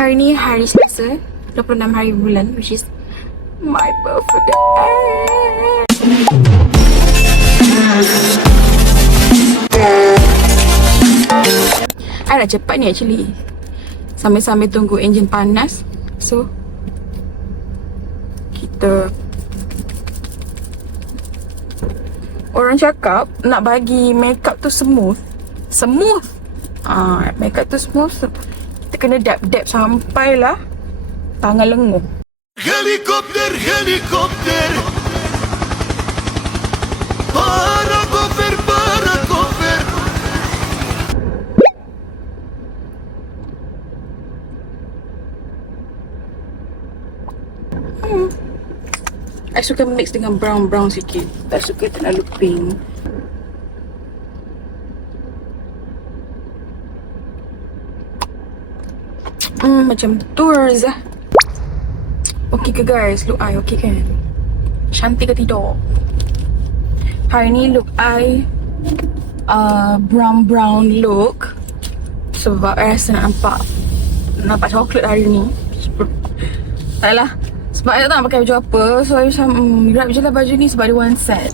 Hari ni hari Selasa, 26 hari bulan, which is my birthday. I dah cepat ni actually. Sambil-sambil tunggu enjin panas. So kita, orang cakap nak bagi makeup tu smooth. Makeup tu smooth, kita kena dab sampailah tangan lenguh. Helikopter, helikopter, para koper, para koper. I suka mix dengan brown sikit. Tak suka terlalu pink. Macam tu Reza. Okey ke guys? Look I okey kan? Cantik ke tidak? Hari ni look I brown look. Sebab I rasa nampak coklat hari ni. Taklah. Sebab I tak tahu nak pakai baju apa. So I macam grab je lah baju ni sebab ada one set.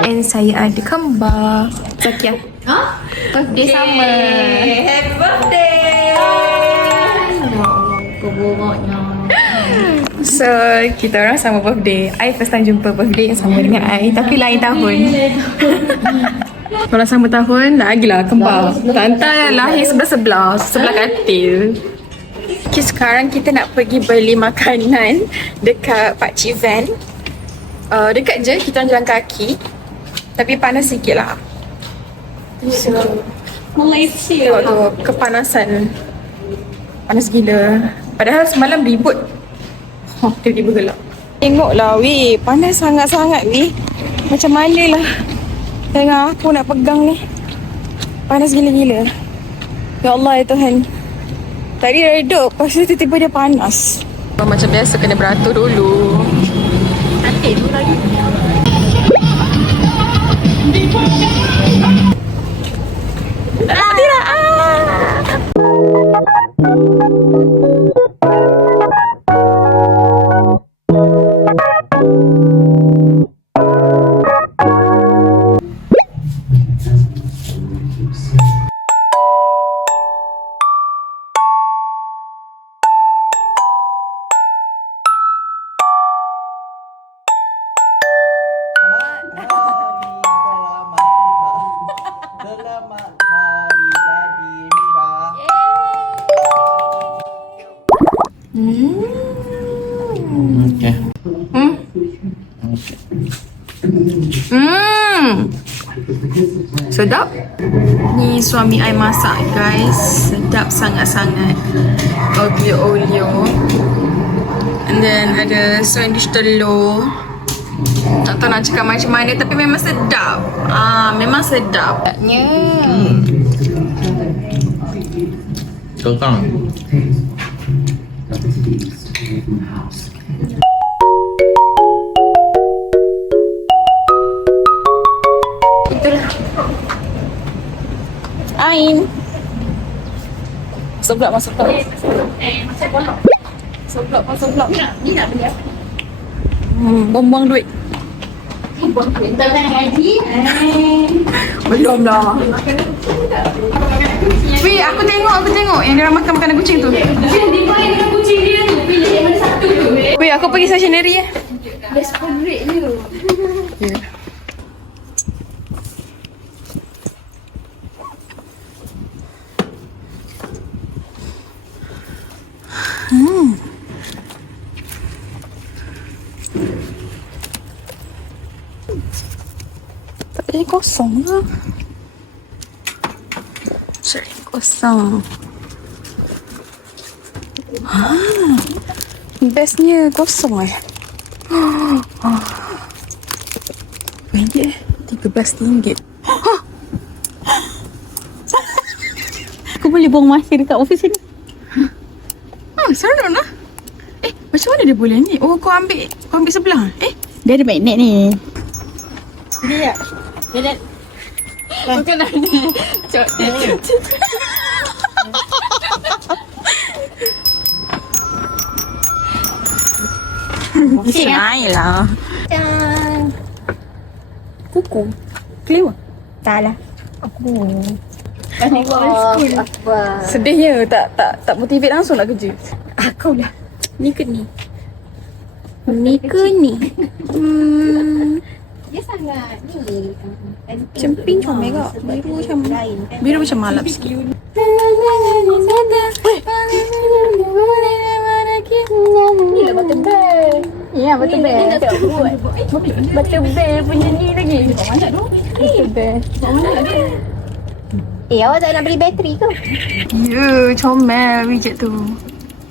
And saya ada kembar Zakia. Birthday sama. Happy birthday. Keboroknya. So kita orang sama birthday. I first time jumpa birthday yang sama dengan I, tapi lain tahun. Kalau sama tahun lagilah kembar. Tante lahir sebelah katil. Okay, sekarang kita nak pergi beli makanan dekat Pakcik Van. Dekat je, kita jalan kaki. Tapi panas sikit lah. So, Malaysia. tengok tu, kepanasan. Panas gila. Padahal semalam ribut. Tiba-tiba gelap. Tengoklah weh, panas sangat-sangat weh. Macam mana lah tengok aku nak pegang ni. Panas gila-gila. Ya Allah ya Tuhan. Tadi redup, lepas tu tiba-tiba dia panas. Macam biasa kena beratur dulu. Cantik tu lagi. Tidak. Selamat hari jadi Mira. Okay. Sedap. Ni suami I masak guys. Sedap sangat-sangat. Olio. And then ada sandwich telur. Tak tahu nak cakap macam mana, tapi memang sedap. Memang sedap. Kekang. Itulah. Ain. Masuk blok. Ni nak beli apa? Buang duit. Tak nak gaji. Belum dah. Weh, aku tengok yang dia orang makan makanan kucing tu. Dia main dengan kucing dia tu. Pilih yang mana satu tu. Weh, aku pergi stationery ya. Dia spoon rate je. Tapi kosong lah. Sorry, kosong. Bestnya kosong Ringgit RM13. Aku boleh buang masa dekat office ni. Seronok lah. Macam mana dia boleh ni? Oh, kau ambil sebelah. Dia ada magnet ni. Dia bukan ada. Senang lah. Kuku. Clear. Salah. Sedihnya tak motivate langsung nak kerja. Kau lah. Ni ke ni? Ni ke ni? Dia sangat ni. Macam pink comel kak. Biru macam malap sikit. Ni lah bottom bear. Ya, betul Ni bear. nak buat. Betul bear punya ni lagi. Betul bear. Awak tak nak beli bateri ke? Ya, comel widget tu.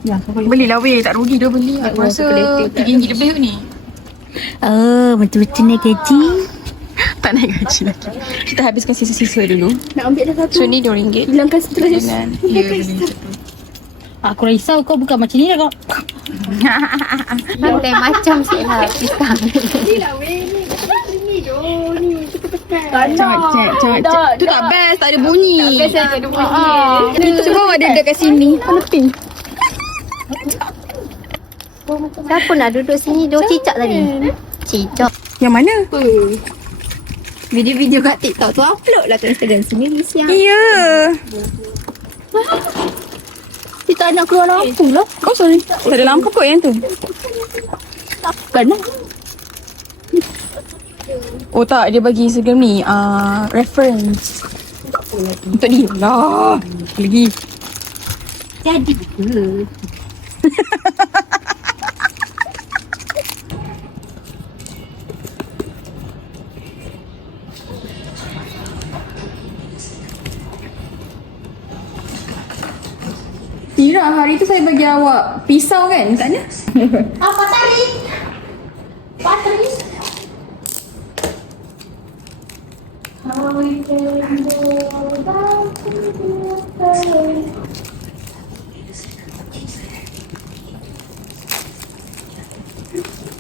Ya, kau boleh. Belilah weh, tak rugi dah beli. Aku rasa RM3 lebih kot ni. Oh, betul-betul naik gaji. Tak naik gaji lagi. Kita habiskan sisa-sisa dulu. Nak ambil dah satu. So ni RM2. Hilangkan stres. Ya, beli macam tu. Aku risau kau bukan macam ni lah kau. Pandai macam sikit lah. Cak. Tu tak best, tak ada bunyi. Tak ada bunyi. Itu bawa dia dekat sini. Penting. Siapa nak duduk sini? Dua cicak tadi. Cicak. Yang mana? Video-video kat TikTok tu upload lah kat Instagram sendiri siang. Ya. Dia tak nak keluar lampu lah. Oh sorry. Tak ada lampu kot yang tu. Kan? Oh tak, dia bagi Instagram ni reference. Untuk dia lah. Lagi. Jadi ke? Tira, hari tu saya bagi awak pisau kan kat mana? Apa tadi? Bateri.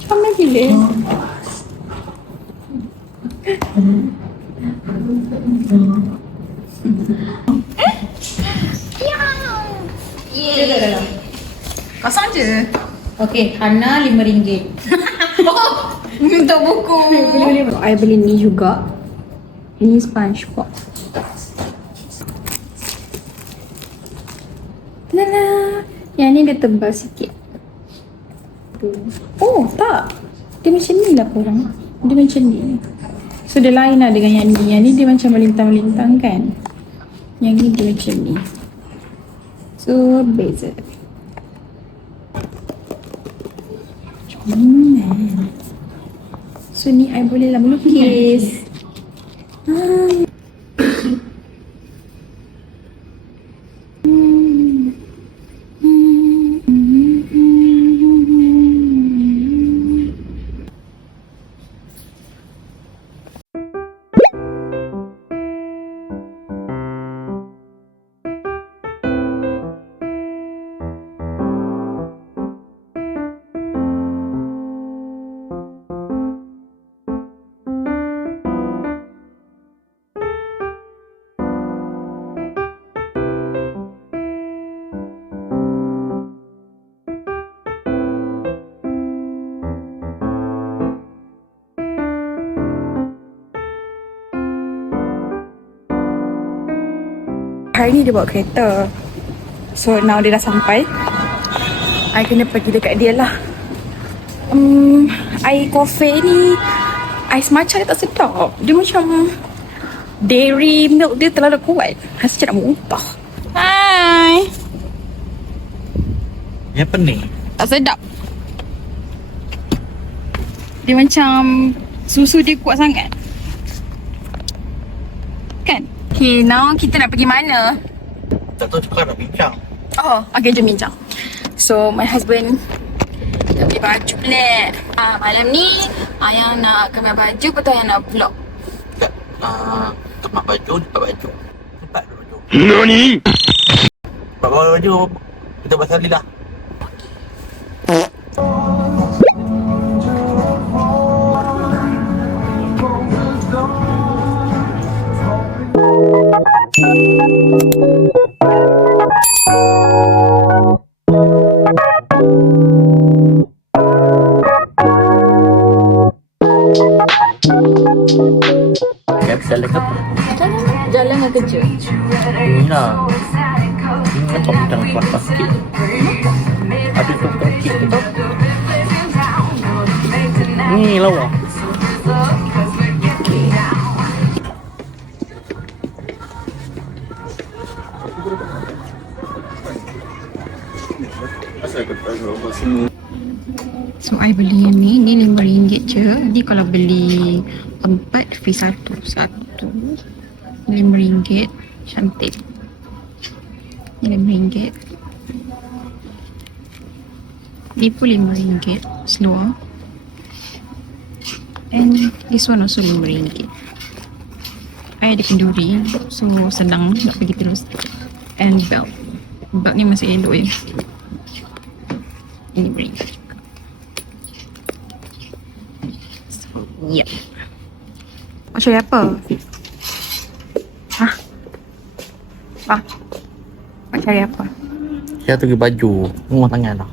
Comel gila. Kosong je. Okey, Hana RM5. Untuk buku. I beli ni juga. Ni SpongeBob. Lala. Yang ni dia tebal sikit. Oh tak. Dia macam ni lah korang. Dia macam ni. So dia lain lah dengan yang ni. Yang ni dia macam melintang-melintang kan. Yang ni dia macam ni. So beza. So ni I boleh lah melukis. Hari ni dia bawa kereta. So now dia dah sampai. I kena pergi dekat dia lah. Air coffee ni, ais matcha dia tak sedap. Dia macam dairy milk dia terlalu kuat. Rasa macam nak muntah. Hai. Yang pening. Tak sedap. Dia macam susu dia kuat sangat. Kan? Okay, now kita nak pergi mana? Tak tahu cakap nak bincang. Oh, okay, jom bincang. So my husband nak beli baju pula. Malam ni Ayang nak kemas baju atau Ayang nak vlog? Kemas baju, dapat baju. Dapat baju. NANI? Dapat baju, kita pasal lidah. Jalan ke apa? Jalan dengan kerja. Inilah. Ini macam bidang kelapa sikit. Habis tu kekik tu tau. Ni lawa. So I beli yang ni RM5 je. Ni kalau beli 4 free 1. RM5. Cantik. Ni RM5. Ni pun RM5. Seluar. And this one also RM5. I ada kenduri, so senang nak pergi terus. And belt. Belt ni masih elok je. Ini RM5. Ya. Nak cari apa? Hah? Nak cari apa? Saya tu pergi baju. Rumah tangan dah.